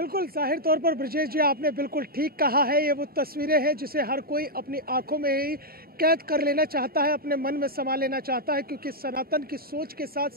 बिल्कुल, ज़ाहिर तौर पर ब्रजेश जी आपने बिल्कुल ठीक कहा है। ये वो तस्वीरें हैं जिसे हर कोई अपनी आंखों में ही कैद कर लेना चाहता है, अपने मन में समा लेना चाहता है, क्योंकि सनातन की सोच के साथ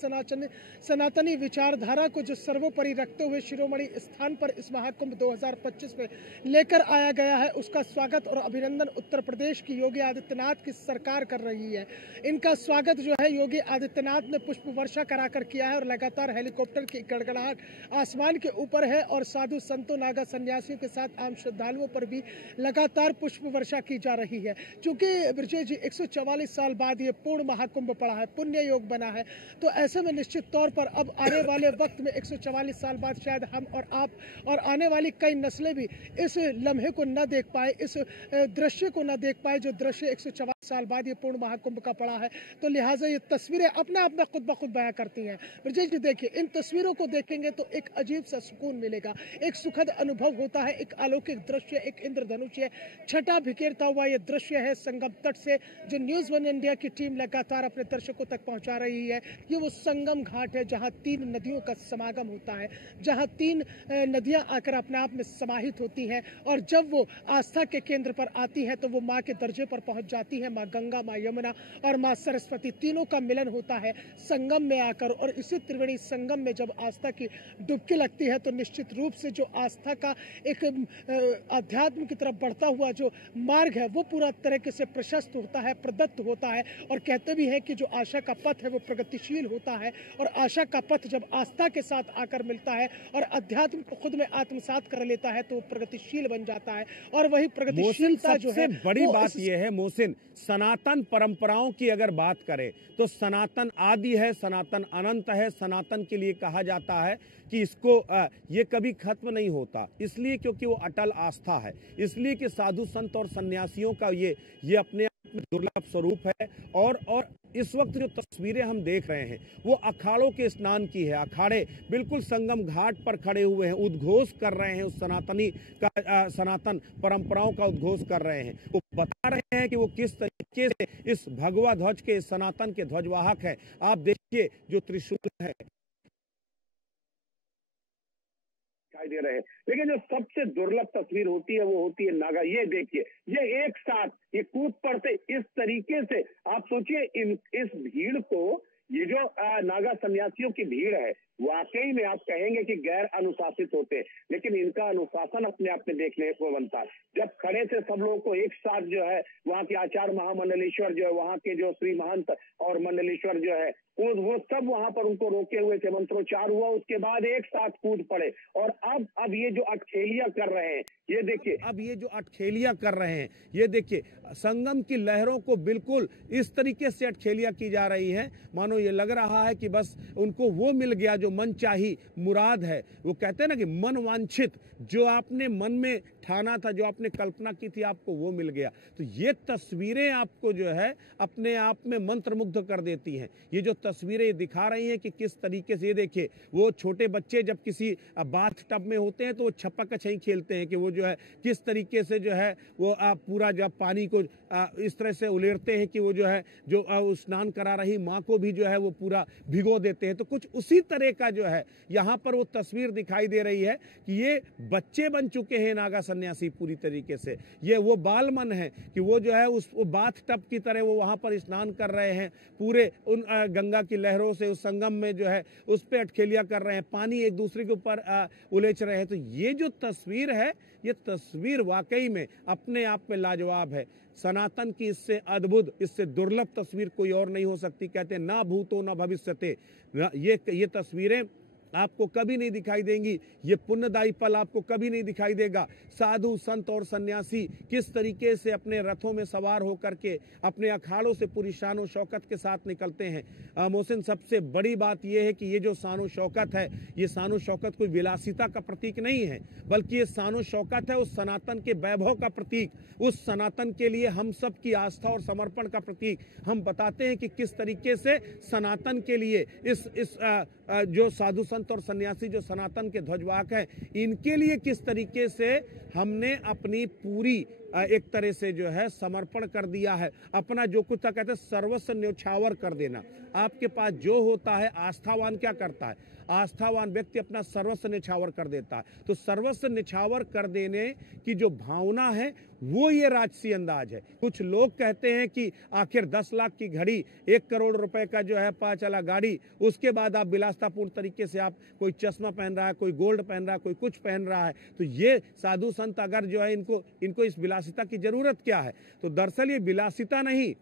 सनातनी विचारधारा को जो सर्वोपरि रखते हुए शिरोमणि स्थान पर इस महाकुंभ 2025 में लेकर आया गया है, उसका स्वागत और अभिनंदन उत्तर प्रदेश की योगी आदित्यनाथ की सरकार कर रही है। इनका स्वागत जो है योगी आदित्यनाथ ने पुष्प वर्षा कराकर किया है और लगातार हेलीकॉप्टर की गड़गड़ाहट आसमान के ऊपर है और साधु संतों, नागा सन्यासियों के साथ आम श्रद्धालुओं पर भी लगातार पुष्प वर्षा की जा रही है। चूंकि ब्रजेश जी 144 साल बाद ये पूर्ण महाकुंभ पड़ा है, पुण्य योग बना है, तो ऐसे में निश्चित तौर पर अब आने वाले वक्त में 144 साल बाद शायद हम और आप और आने वाली कई नस्लें भी इस लम्हे को न देख पाए, इस दृश्य को न देख पाए जो दृश्य 144 साल बाद ये पूर्ण महाकुंभ का पड़ा है। तो लिहाजा ये तस्वीरें अपने आप में खुद ब खुद बयां करती हैं। ब्रजेश जी देखिए, इन तस्वीरों को देखेंगे तो एक अजीब सा सुकून मिलेगा, एक सुखद अनुभव होता है, एक अलौकिक दृश्य, एक इंद्रधनुष्य छटा बिखेरता हुआ ये दृश्य है संगम तट से जो न्यूज़ वन इंडिया की टीम लगातार अपने दर्शकों तक पहुंचा रही है। ये वो संगम घाट है जहां 3 नदियों का समागम होता है, जहां 3 नदियां आकर अपने आप में समाहित होती हैं और जब वो आस्था के केंद्र पर आती है तो वो माँ के दर्जे पर पहुंच जाती है। माँ गंगा, माँ यमुना और माँ सरस्वती, तीनों का मिलन होता है संगम में आकर। और इसी त्रिवेणी संगम में जब आस्था की डुबकी लगती है तो निश्चित रूप से जो आस्था का एक अध्यात्म की तरफ बढ़ता हुआ जो मार्ग है वो पूरा तरीके से प्रशस्त होता है, प्रदत्त होता है। और कहते भी हैं कि जो आशा का पथ है वो प्रगतिशील होता है और आशा का पथ जब आस्था के साथ आकर मिलता है और अध्यात्म को खुद में आत्मसात कर लेता है तो वो प्रगतिशील बन जाता है। और वही प्रगतिशीलता जो है, बड़ी बात यह है मोहसिन, सनातन परंपराओं की अगर बात करें तो सनातन आदि है, सनातन अनंत है। सनातन के लिए कहा जाता है कि इसको ये कभी खत्म नहीं होता, इसलिए क्योंकि वो अटल आस्था है, इसलिए कि साधु संत और सन्यासियों का ये अपने आप में दुर्लभ स्वरूप है। और इस वक्त जो तस्वीरें हम देख रहे हैं वो अखाड़ों के स्नान की है। अखाड़े बिल्कुल संगम घाट पर खड़े हुए हैं, उद्घोष कर रहे हैं, उस सनातन परंपराओं का उद्घोष कर रहे हैं। वो बता रहे हैं कि वो किस तरीके से इस भगवा ध्वज के, सनातन के ध्वजवाहक है। आप देखिए जो त्रिशूल है दे रहे हैं, लेकिन जो सबसे दुर्लभ तस्वीर होती है वो होती है नागा। ये देखिए, ये एक साथ ये कूद पड़ते इस तरीके से। आप सोचिए इस भीड़ को, ये जो नागा सन्यासियों की भीड़ है, वाकई में आप कहेंगे कि गैर अनुशासित होते हैं, लेकिन इनका अनुशासन अपने आप में देखने को बनता है। जब खड़े थे सब लोगों को एक साथ जो है वहाँ के आचार्य महामंडलेश्वर जो है, वहाँ के जो श्री महंत और मंडलेश्वर जो है वो सब वहां पर उनको रोके हुए थे, मंत्रोच्चार हुआ, उसके बाद एक साथ कूद पड़े। और अब ये जो अटखेलियां कर रहे हैं, ये देखिए, अब ये जो अटखेलियां कर रहे हैं, ये देखिए संगम की लहरों को बिल्कुल इस तरीके से अटखेलियां की जा रही है, मानो ये लग रहा है कि बस उनको वो मिल गया जो मन चाही मुराद है। वो कहते हैं ना कि मन वांछित, जो आपने मन में ठाना था, जो आपने कल्पना की थी, आपको वो मिल गया। तो ये तस्वीरें आपको जो है अपने आप में मंत्रमुग्ध कर देती हैं। ये जो तस्वीरें दिखा रही हैं कि किस तरीके से, ये देखिए वो छोटे बच्चे जब किसी बाथ टब में होते हैं तो वो छप्पा कछई खेलते हैं कि वो जो है किस तरीके से जो है वो पूरा जब पानी को इस तरह से उलेरते हैं कि वो जो है जो स्नान करा रही माँ को भी जो है वो पूरा भिगो देते हैं। तो कुछ उसी तरह का जो है यहाँ पर वो तस्वीर दिखाई दे रही है कि ये बच्चे बन चुके हैं नागा सन्यासी पूरी तरीके से। ये वो बाल मन है कि वो जो है उस बाथ टब की तरह वो वहाँ पर स्नान कर रहे हैं, पूरे उन गंगा की लहरों से उस संगम में जो है उस पे अटखेलियां कर रहे हैं, पानी एक दूसरे के ऊपर उलेच रहे हैं। तो ये जो तस्वीर है, ये तस्वीर वाकई में अपने आप में लाजवाब है। सनातन की इससे अद्भुत, इससे दुर्लभ तस्वीर कोई और नहीं हो सकती। कहते हैं ना भूतो ना भविष्यते, ये तस्वीरें आपको कभी नहीं दिखाई देंगी, ये पुण्यदायी पल आपको कभी नहीं दिखाई देगा। साधु संत और सन्यासी किस तरीके से अपने रथों में सवार होकर के अपने अखाड़ों से पूरी शान शौकत के साथ निकलते हैं। मोहसिन, सबसे बड़ी बात यह है कि ये जो शान शौकत है, ये शान शौकत कोई विलासिता का प्रतीक नहीं है, बल्कि ये शान शौकत है उस सनातन के वैभव का प्रतीक, उस सनातन के लिए हम सब की आस्था और समर्पण का प्रतीक। हम बताते हैं कि किस तरीके से सनातन के लिए इस जो साधु संत और सन्यासी जो सनातन के ध्वजवाहक हैं, इनके लिए किस तरीके से हमने अपनी पूरी एक तरह से जो है समर्पण कर दिया है, अपना जो कुछ था कहते हैं सर्वस्व न्यौछावर कर देना। आपके पास जो होता है, आस्थावान क्या करता है, आस्थावान व्यक्ति अपना सर्वस्व निछावर कर देता है। तो सर्वस्व निछावर कर देने की जो भावना है वो ये राजसी अंदाज है। कुछ लोग कहते हैं कि आखिर 10 लाख की घड़ी, 1 करोड़ रुपए का जो है पा चला गाड़ी, उसके बाद आप विलासतापूर्ण तरीके से आप कोई चश्मा पहन रहा है, कोई गोल्ड पहन रहा है, कोई कुछ पहन रहा है, तो ये साधु संत अगर जो है इनको इस विलासिता की जरूरत क्या है? तो दरअसल ये विलासिता नहीं,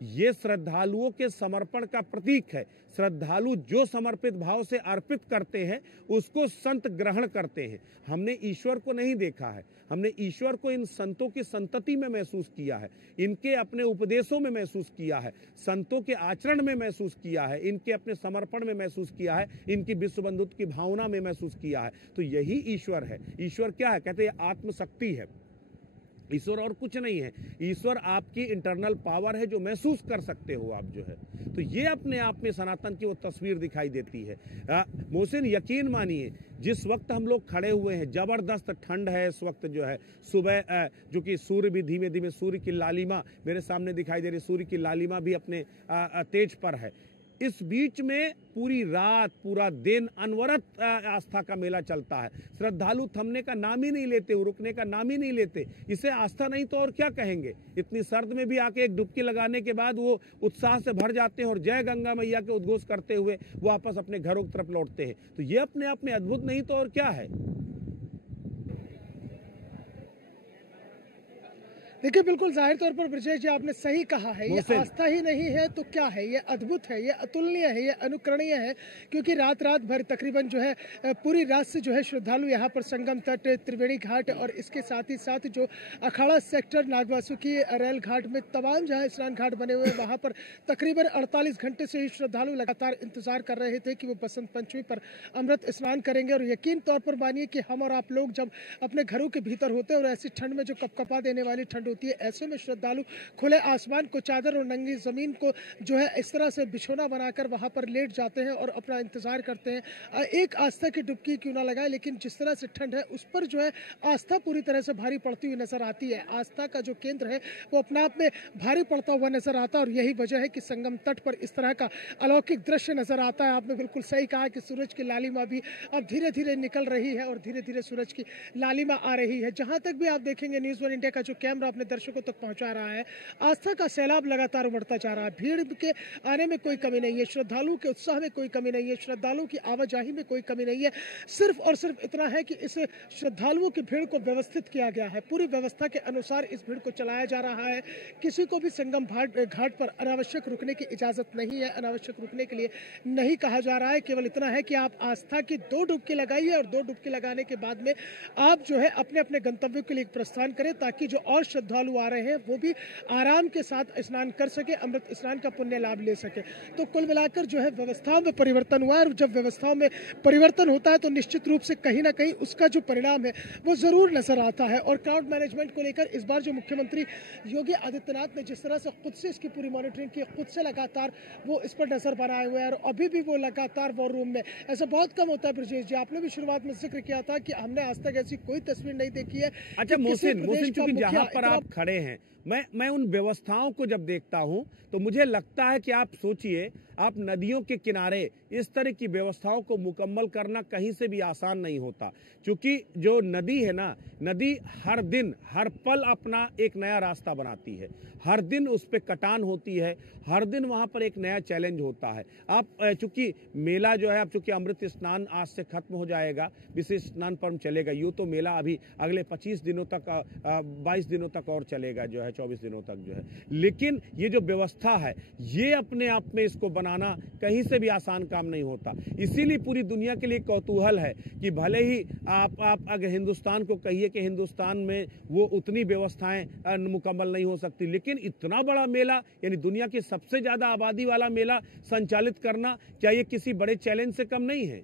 ये श्रद्धालुओं के समर्पण का प्रतीक है। श्रद्धालु जो समर्पित भाव से अर्पित करते हैं उसको संत ग्रहण करते हैं। हमने ईश्वर को नहीं देखा है, हमने ईश्वर को इन संतों की संतति में महसूस किया है, इनके अपने उपदेशों में महसूस किया है, संतों के आचरण में महसूस किया है, इनके अपने समर्पण में महसूस किया है, इनकी विश्व बंधुत्व की भावना में महसूस किया है। तो यही ईश्वर है। ईश्वर क्या है? कहते हैं आत्मशक्ति है। ईश्वर और कुछ नहीं है। ईश्वर आपकी इंटरनल पावर है जो महसूस कर सकते हो आप जो है। तो ये अपने आप में सनातन की वो तस्वीर दिखाई देती है। मोहसिन, यकीन मानिए, जिस वक्त हम लोग खड़े हुए हैं, जबरदस्त ठंड है इस वक्त जो है, सुबह जो कि सूर्य भी धीमे धीमे, सूर्य की लालिमा मेरे सामने दिखाई दे रही, सूर्य की लालिमा भी अपने तेज पर है। इस बीच में पूरी रात पूरा दिन अनवरत आस्था का मेला चलता है। श्रद्धालु थमने का नाम ही नहीं लेते, रुकने का नाम ही नहीं लेते। इसे आस्था नहीं तो और क्या कहेंगे। इतनी सर्द में भी आके एक डुबकी लगाने के बाद वो उत्साह से भर जाते हैं और जय गंगा मैया के उद्घोष करते हुए वो वापस अपने घरों की तरफ लौटते हैं। तो ये अपने आप में अद्भुत नहीं तो और क्या है। देखिए, बिल्कुल जाहिर तौर पर ब्रजेश जी आपने सही कहा है। ये आस्था ही नहीं है तो क्या है, ये अद्भुत है, ये अतुलनीय है, ये अनुकरणीय है। क्योंकि रात भर तकरीबन जो है पूरी रात से जो है श्रद्धालु यहाँ पर संगम तट, त्रिवेणी घाट और इसके साथ ही साथ जो अखाड़ा सेक्टर, नागवासुकी रेल घाट में तमाम जहाँ स्नान घाट बने हुए हैं वहाँ पर तकरीबन 48 घंटे से ही श्रद्धालु लगातार इंतजार कर रहे थे कि वो बसंत पंचमी पर अमृत स्नान करेंगे। और यकीन तौर पर मानिए कि हम और आप लोग जब अपने घरों के भीतर होते हैं और ऐसी ठंड में जो कपकपा देने वाली ठंड होती है, ऐसे में श्रद्धालु खुले आसमान को चादर और नंगी जमीन को जो है इस तरह से बिछोना बनाकर वहां पर लेट जाते हैं और अपना इंतजार करते हैं। एक आस्था की डुबकी क्यों ना लगाए, लेकिन जिस तरह से ठंड है उस पर जो है आस्था पूरी तरह से भारी पड़ती हुई नजर आती है। आस्था का जो केंद्र है वो अपने आप में भारी पड़ता हुआ नजर आता है और यही वजह है कि संगम तट पर इस तरह का अलौकिक दृश्य नजर आता है। आपने बिल्कुल सही कहा कि सूरज की लालिमा भी अब धीरे धीरे निकल रही है और धीरे धीरे सूरज की लालिमा आ रही है। जहां तक भी आप देखेंगे न्यूज़ वन इंडिया का जो कैमरा अपने दर्शकों तक पहुंचा रहा है, आस्था का सैलाब लगातार बढ़ता जा रहा है। भीड़ के आने में कोई कमी नहीं है, श्रद्धालुओं के उत्साह में कोई कमी नहीं है, श्रद्धालुओं की आवाजाही में कोई कमी नहीं है। सिर्फ और सिर्फ इतना है कि इस श्रद्धालुओं की भीड़ को व्यवस्थित किया गया है, पूरी व्यवस्था के अनुसार इस भीड़ को चलाया जा रहा है। किसी को भी संगम घाट पर अनावश्यक रुकने की इजाजत नहीं है, अनावश्यक रुकने के लिए नहीं कहा जा रहा है। केवल इतना है कि आप आस्था की 2 डुबकी लगाइए और 2 डुबकी लगाने के बाद में आप जो है अपने अपने गंतव्य के लिए प्रस्थान करें, ताकि जो और श्रद्धालु आ रहे हैं वो भी आराम के साथ स्नान कर सके, अमृत स्नान का पुण्य लाभ ले सके। तो कुल मिलाकर जो है व्यवस्थाओं में परिवर्तन हुआ है और जब व्यवस्थाओं में परिवर्तन होता है तो निश्चित रूप से कहीं ना कहीं उसका जो परिणाम है वो जरूर नजर आता है। और क्राउड मैनेजमेंट को लेकर इस बार जो मुख्यमंत्री योगी आदित्यनाथ ने जिस तरह से खुद से इसकी पूरी मॉनिटरिंग की, खुद से लगातार वो इस पर नजर बनाए हुए हैं और अभी भी वो लगातार वॉर रूम में, ऐसा बहुत कम होता है ब्रजेश जी। आपने भी शुरुआत में जिक्र किया था कि हमने आज तक ऐसी कोई तस्वीर नहीं देखी है। अच्छा मोहसिन, चूंकि जहां पर आप खड़े हैं, मैं उन व्यवस्थाओं को जब देखता हूं तो मुझे लगता है कि आप सोचिए, आप नदियों के किनारे इस तरह की व्यवस्थाओं को मुकम्मल करना कहीं से भी आसान नहीं होता। क्योंकि जो नदी है ना, नदी हर दिन हर पल अपना एक नया रास्ता बनाती है, हर दिन उस पर कटान होती है, हर दिन वहां पर एक नया चैलेंज होता है। आप चूंकि मेला जो है, अब चूंकि अमृत स्नान आज से खत्म हो जाएगा, विशेष स्नान पर्व चलेगा, यूँ तो मेला अभी अगले 25 दिनों तक 22 दिनों तक और चलेगा जो है, 24 दिनों तक जो है। लेकिन ये जो व्यवस्था है, ये अपने आप में इसको बनाना कहीं से भी आसान काम नहीं होता। इसीलिए पूरी दुनिया के लिए कौतूहल है कि भले ही आप अगर हिंदुस्तान को कहिए कि हिंदुस्तान में वो उतनी व्यवस्थाएं मुकम्मल नहीं हो सकती, लेकिन इतना बड़ा मेला, यानी दुनिया की सबसे ज्यादा आबादी वाला मेला संचालित करना, क्या ये किसी बड़े चैलेंज से कम नहीं है?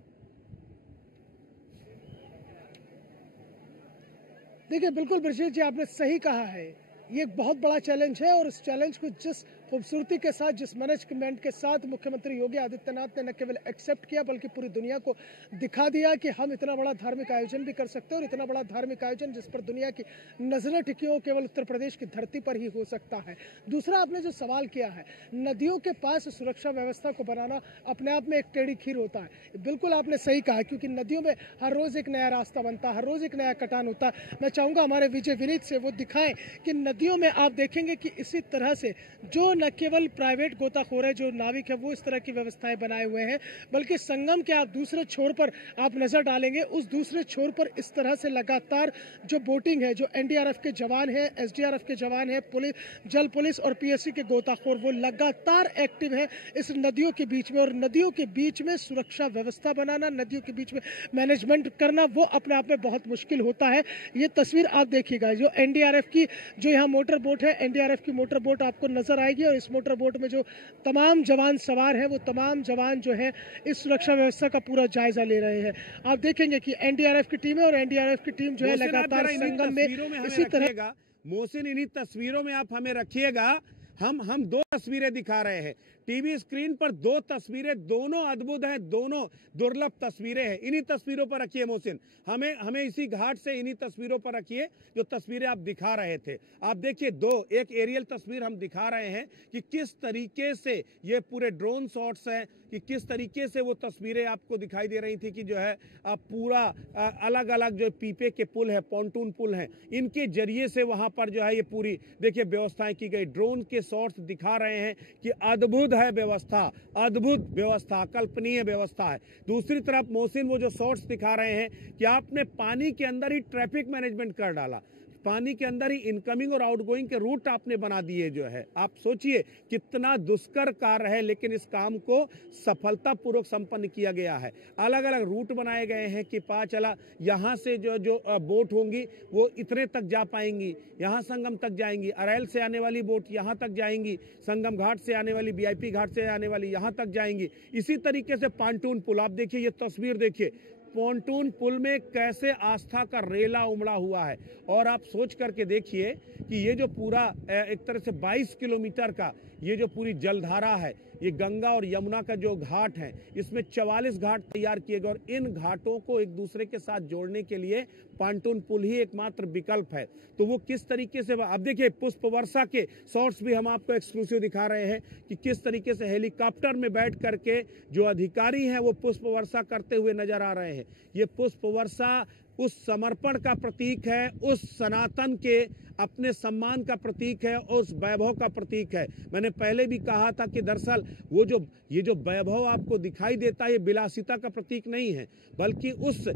देखिए, बिल्कुल ब्रजेश जी आपने सही कहा है, ये एक बहुत बड़ा चैलेंज है और इस चैलेंज को जिस खूबसूरती के साथ, जिस मैनेजमेंट के साथ मुख्यमंत्री योगी आदित्यनाथ ने न केवल एक्सेप्ट किया बल्कि पूरी दुनिया को दिखा दिया कि हम इतना बड़ा धार्मिक आयोजन भी कर सकते हैं, और इतना बड़ा धार्मिक आयोजन जिस पर दुनिया की नजरें टिकी हो केवल उत्तर प्रदेश की धरती पर ही हो सकता है। दूसरा, आपने जो सवाल किया है, नदियों के पास सुरक्षा व्यवस्था को बनाना अपने आप में एक टेढ़ी खीर होता है। बिल्कुल आपने सही कहा, क्योंकि नदियों में हर रोज एक नया रास्ता बनता है, हर रोज एक नया कटान होता है। मैं चाहूंगा हमारे विजय विनीत से वो दिखाएं कि नदियों में आप देखेंगे कि इसी तरह से जो न केवल प्राइवेट गोताखोर है, जो नाविक है, वो इस तरह की व्यवस्थाएं बनाए हुए हैं, बल्कि संगम के आप दूसरे छोर पर आप नजर डालेंगे, उस दूसरे छोर पर इस तरह से लगातार जो बोटिंग है, जो एनडीआरएफ के जवान है, एसडीआरएफ के जवान है, पुलिस, जल पुलिस और पीएससी के गोताखोर, वो लगातार एक्टिव है इस नदियों के बीच में। और नदियों के बीच में सुरक्षा व्यवस्था बनाना, नदियों के बीच में मैनेजमेंट करना, वो अपने आप में बहुत मुश्किल होता है। ये तस्वीर आप देखिएगा, जो एनडीआरएफ की जो यहाँ मोटर बोट है, एनडीआरएफ की मोटर बोट आपको नजर आएगी, और इस मोटर बोट में जो तमाम जवान सवार हैं, वो तमाम जवान जो है इस सुरक्षा व्यवस्था का पूरा जायजा ले रहे हैं। आप देखेंगे कि एनडीआरएफ की टीम है, और एनडीआरएफ की टीम जो है लगातार संगम में इसी तरह। मोहसिन, इन्हीं तस्वीरों में आप हमें रखिएगा। हम दो तस्वीरें दिखा रहे हैं टीवी स्क्रीन पर, दो तस्वीरें, दोनों अद्भुत हैं, दोनों दुर्लभ तस्वीरें हैं। इन्हीं तस्वीरों पर रखिए मोहसिन, हमें इसी घाट से इन्हीं तस्वीरों पर रखिए जो तस्वीरें आप दिखा रहे थे। आप देखिए, एक एरियल तस्वीर हम दिखा रहे हैं कि किस तरीके से ये पूरे ड्रोन शॉट्स हैं, कि किस तरीके से वो तस्वीरें आपको दिखाई दे रही थी कि जो है पूरा अलग अलग जो पीपे के पुल है, पॉन्टून पुल हैं, इनके जरिए से वहां पर जो है ये पूरी देखिए व्यवस्थाएं की गई। ड्रोन के शॉट्स दिखा रहे हैं कि अद्भुत है व्यवस्था, अद्भुत व्यवस्था, कल्पनीय व्यवस्था है। दूसरी तरफ मोहसिन, वो जो शॉट्स दिखा रहे हैं कि आपने पानी के अंदर ही ट्रैफिक मैनेजमेंट कर डाला, पानी के अंदर ही इनकमिंग और आउटगोइंग के रूट आपने बना दिए। जो है आप सोचिए कितना दुष्कर कार्य है, लेकिन इस काम को सफलतापूर्वक संपन्न किया गया है। अलग अलग रूट बनाए गए हैं कि पता चला यहाँ से जो बोट होंगी वो इतने तक जा पाएंगी, यहाँ संगम तक जाएंगी, अरैल से आने वाली बोट यहाँ तक जाएंगी, संगम घाट से आने वाली, वीआईपी घाट से आने वाली यहाँ तक जाएंगी। इसी तरीके से पॉन्टून पुल, आप देखिए ये तस्वीर देखिए, पॉन्टून पुल में कैसे आस्था का रेला उमड़ा हुआ है। और आप सोच करके देखिए कि ये जो पूरा एक तरह से 22 किलोमीटर का ये जो पूरी जलधारा है, ये गंगा और यमुना का जो घाट है, इसमें 44 घाट तैयार किए गए, और इन घाटों को एक दूसरे के साथ जोड़ने के लिए पॉन्टून पुल ही एकमात्र विकल्प है। तो वो किस तरीके से, अब देखिए पुष्प वर्षा के शॉट्स भी हम आपको एक्सक्लूसिव दिखा रहे हैं कि किस तरीके से हेलीकॉप्टर में बैठ करके जो अधिकारी हैं वो पुष्प वर्षा करते हुए नजर आ रहे हैं। ये पुष्प वर्षा उस समर्पण का प्रतीक है, उस सनातन के अपने सम्मान का प्रतीक है, और उस वैभव का प्रतीक है। मैंने पहले भी कहा था कि दरअसल ये जो वैभव आपको दिखाई देता है, ये विलासिता का प्रतीक नहीं है, बल्कि उस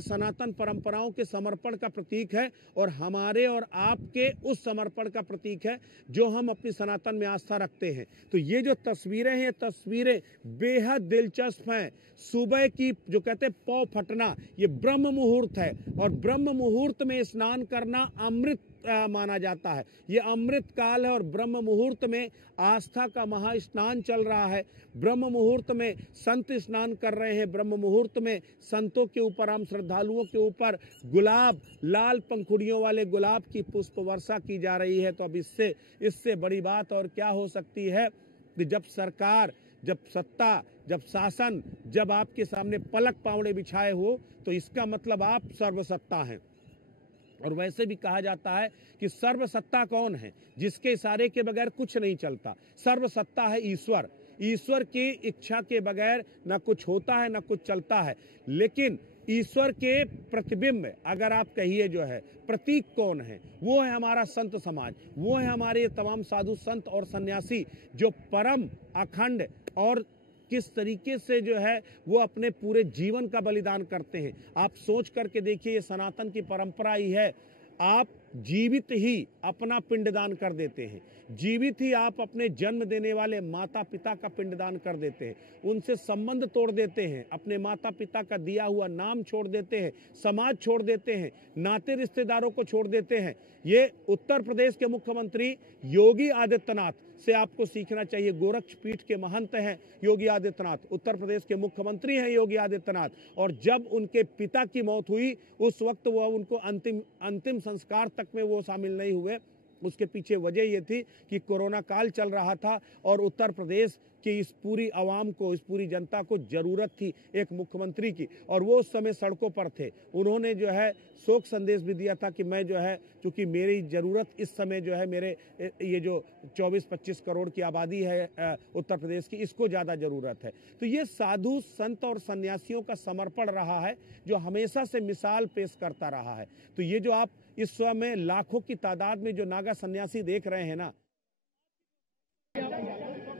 सनातन परंपराओं के समर्पण का प्रतीक है, और हमारे और आपके उस समर्पण का प्रतीक है जो हम अपनी सनातन में आस्था रखते हैं। तो ये जो तस्वीरें हैं, ये तस्वीरें बेहद दिलचस्प हैं। सुबह की जो कहते हैं पौ फटना, ये ब्रह्म मुहूर्त है, और ब्रह्म मुहूर्त में स्नान करना अमृत माना जाता है। ये अमृत काल है, और ब्रह्म मुहूर्त में आस्था का महास्नान चल रहा है। ब्रह्म मुहूर्त में संत स्नान कर रहे हैं, ब्रह्म मुहूर्त में संतों के ऊपर, हम श्रद्धालुओं के ऊपर गुलाब, लाल पंखुड़ियों वाले गुलाब की पुष्प वर्षा की जा रही है। तो अब इससे बड़ी बात और क्या हो सकती है कि जब सरकार, जब सत्ता, जब शासन, जब आपके सामने पलक पावड़े बिछाए हो, तो इसका मतलब आप सर्वसत्ता हैं। और वैसे भी कहा जाता है कि सर्वसत्ता कौन है? जिसके इशारे के बगैर कुछ नहीं चलता। सर्वसत्ता है ईश्वर। ईश्वर की इच्छा के बगैर न कुछ होता है, न कुछ चलता है। लेकिन ईश्वर के प्रतिबिंब, अगर आप कहिए जो है प्रतीक कौन है, वो है हमारा संत समाज, वो है हमारे तमाम साधु संत और सन्यासी जो परम अखंड और किस तरीके से जो है वो अपने पूरे जीवन का बलिदान करते हैं। आप सोच करके देखिए, ये सनातन की परंपरा ही है। आप जीवित ही अपना पिंडदान कर देते हैं, जीवित ही आप अपने जन्म देने वाले माता पिता का पिंडदान कर देते हैं, उनसे संबंध तोड़ देते हैं, अपने माता पिता का दिया हुआ नाम छोड़ देते हैं, समाज छोड़ देते हैं, नाते रिश्तेदारों को छोड़ देते हैं। ये उत्तर प्रदेश के मुख्यमंत्री योगी आदित्यनाथ से आपको सीखना चाहिए। गोरक्ष पीठ के महंत हैं योगी आदित्यनाथ, उत्तर प्रदेश के मुख्यमंत्री हैं योगी आदित्यनाथ, और जब उनके पिता की मौत हुई उस वक्त वो उनको अंतिम संस्कार तक में वो शामिल नहीं हुए। उसके पीछे वजह ये थी कि कोरोना काल चल रहा था और उत्तर प्रदेश कि इस पूरी आवाम को, इस पूरी जनता को जरूरत थी एक मुख्यमंत्री की, और वो उस समय सड़कों पर थे। उन्होंने जो है शोक संदेश भी दिया था कि मैं जो है, चूंकि मेरी जरूरत इस समय जो है, मेरे ये जो 24-25 करोड़ की आबादी है उत्तर प्रदेश की, इसको ज़्यादा ज़रूरत है। तो ये साधु संत और सन्यासियों का समर्पण रहा है जो हमेशा से मिसाल पेश करता रहा है। तो ये जो आप इस समय लाखों की तादाद में जो नागा सन्यासी देख रहे हैं ना,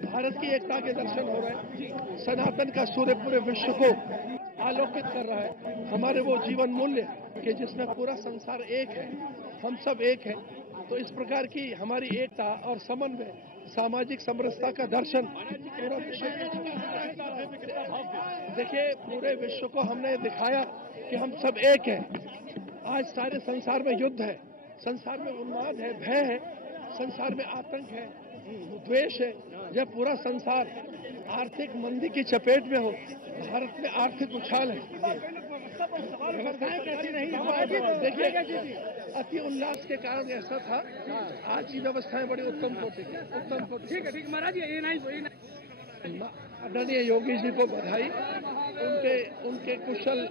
भारत की एकता के दर्शन हो रहे हैं। सनातन का सूर्य पूरे विश्व को आलोकित कर रहा है। हमारे वो जीवन मूल्य कि जिसमें पूरा संसार एक है, हम सब एक हैं। तो इस प्रकार की हमारी एकता और समन्वय, सामाजिक समरसता का दर्शन पूरा विश्व देखिए, पूरे विश्व को हमने दिखाया कि हम सब एक हैं। आज सारे संसार में युद्ध है, संसार में उन्माद है, भय है, संसार में आतंक है, द्वेष है। जब पूरा संसार आर्थिक मंदी की चपेट में हो, भारत में आर्थिक उछाल है। देखिए, अति उल्लास के कारण ऐसा था। आज की व्यवस्थाएं बड़ी उत्तम कोटि की। महाराज आदरणीय योगी जी को बधाई। उनके कुशल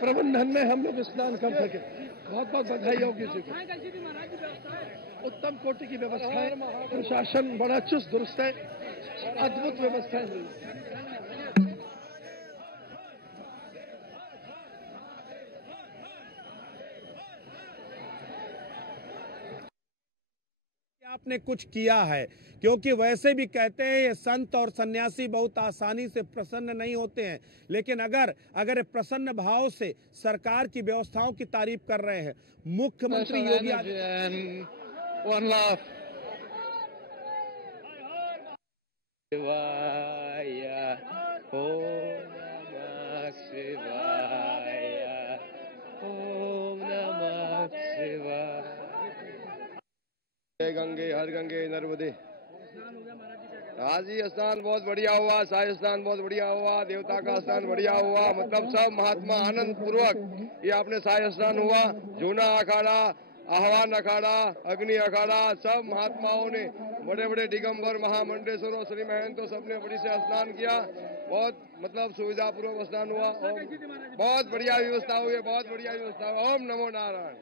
प्रबंधन में हम लोग स्नान कर सके। बहुत बहुत बधाई योगी जी को। उत्तम कोटि की व्यवस्थाएं, प्रशासन बड़ा चुस्त दुरुस्त है, अद्भुत व्यवस्थाएं हुई। आपने कुछ किया है, क्योंकि वैसे भी कहते हैं ये संत और सन्यासी बहुत आसानी से प्रसन्न नहीं होते हैं, लेकिन अगर प्रसन्न भाव से सरकार की व्यवस्थाओं की तारीफ कर रहे हैं मुख्यमंत्री योगी गंगे हर गंगे नर्मदे। हाँ जी, स्नान बहुत बढ़िया हुआ, शाही स्नान बहुत बढ़िया हुआ, देवता का स्नान बढ़िया हुआ। मतलब सब महात्मा आनंद पूर्वक ये आपने शाही स्नान हुआ। जूना अखाड़ा, आह्वान अखाड़ा, अग्नि अखाड़ा, सब महात्माओं ने, बड़े बड़े दिगंबर महामंडेश्वर और श्री महंतो सबने बड़ी से स्नान किया। बहुत मतलब सुविधा पूर्वक स्नान हुआ और बहुत बढ़िया व्यवस्था हुई, बहुत बढ़िया व्यवस्था हुआ। ओम नमो नारायण।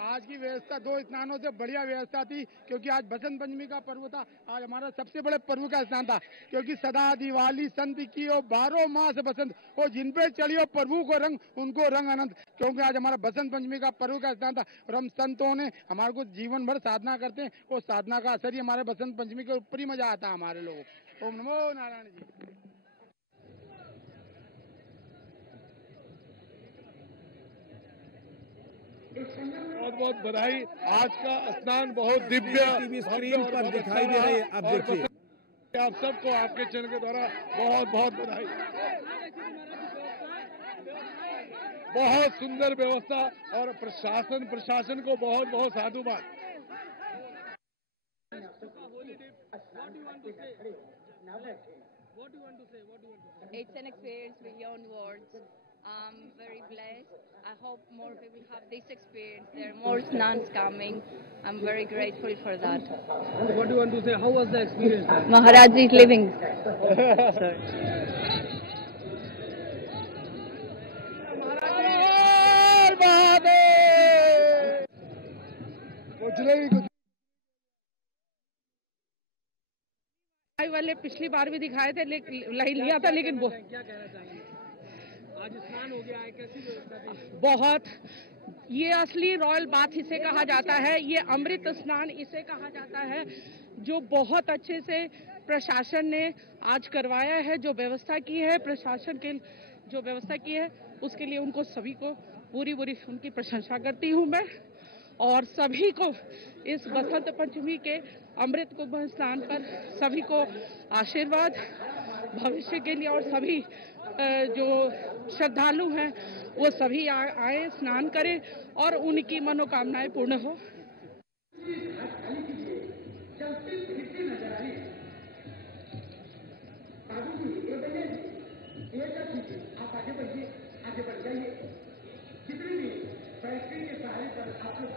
आज की व्यवस्था 2 स्नानों से बढ़िया व्यवस्था थी, क्योंकि आज बसंत पंचमी का पर्व था। आज हमारा सबसे बड़े पर्व का स्नान था, क्योंकि सदा दिवाली संत की हो, 12 मास बसंत हो, जिन पे चढ़ियो प्रभु को रंग, उनको रंग अनंत। क्योंकि आज हमारा बसंत पंचमी का पर्व का स्नान था और हम संतों ने हमारे को जीवन भर साधना करते हैं, वो साधना का असर ही हमारे बसंत पंचमी के ऊपर ही मजा आता है हमारे लोगों को। ओम नमो नारायण जी। बहुत बहुत बधाई। आज का स्नान बहुत दिव्य टीवी स्क्रीन पर दिखाई दे रही है, आप देखिए। आप सबको आपके चैनल के द्वारा बहुत बहुत बधाई। बहुत सुंदर व्यवस्था और प्रशासन को बहुत बहुत साधुवाद। It's an experience beyond words. I'm very blessed. I hope more people have this experience. There are more snans coming. I'm very grateful for that. What do you want to say? How was the experience? Maharaj is living. वाले पिछली बार भी दिखाए थे, लिया था, लेकिन क्या कहना चाहिए? आज स्नान हो गया है, कैसी व्यवस्था थी? बहुत, ये असली रॉयल बाथ इसे कहा जाता है, ये अमृत स्नान इसे कहा जाता है, जो बहुत अच्छे से प्रशासन ने आज करवाया है। जो व्यवस्था की है प्रशासन के, जो व्यवस्था की है उसके लिए उनको सभी को पूरी उनकी प्रशंसा करती हूँ मैं। और सभी को इस बसंत पंचमी के अमृत कुंभ स्नान पर सभी को आशीर्वाद भविष्य के लिए, और सभी जो श्रद्धालु हैं वो सभी आए, स्नान करें और उनकी मनोकामनाएं पूर्ण हो। आगे बढ़ जाइए, जितने भी बैटरी के सहारे पर आप लोग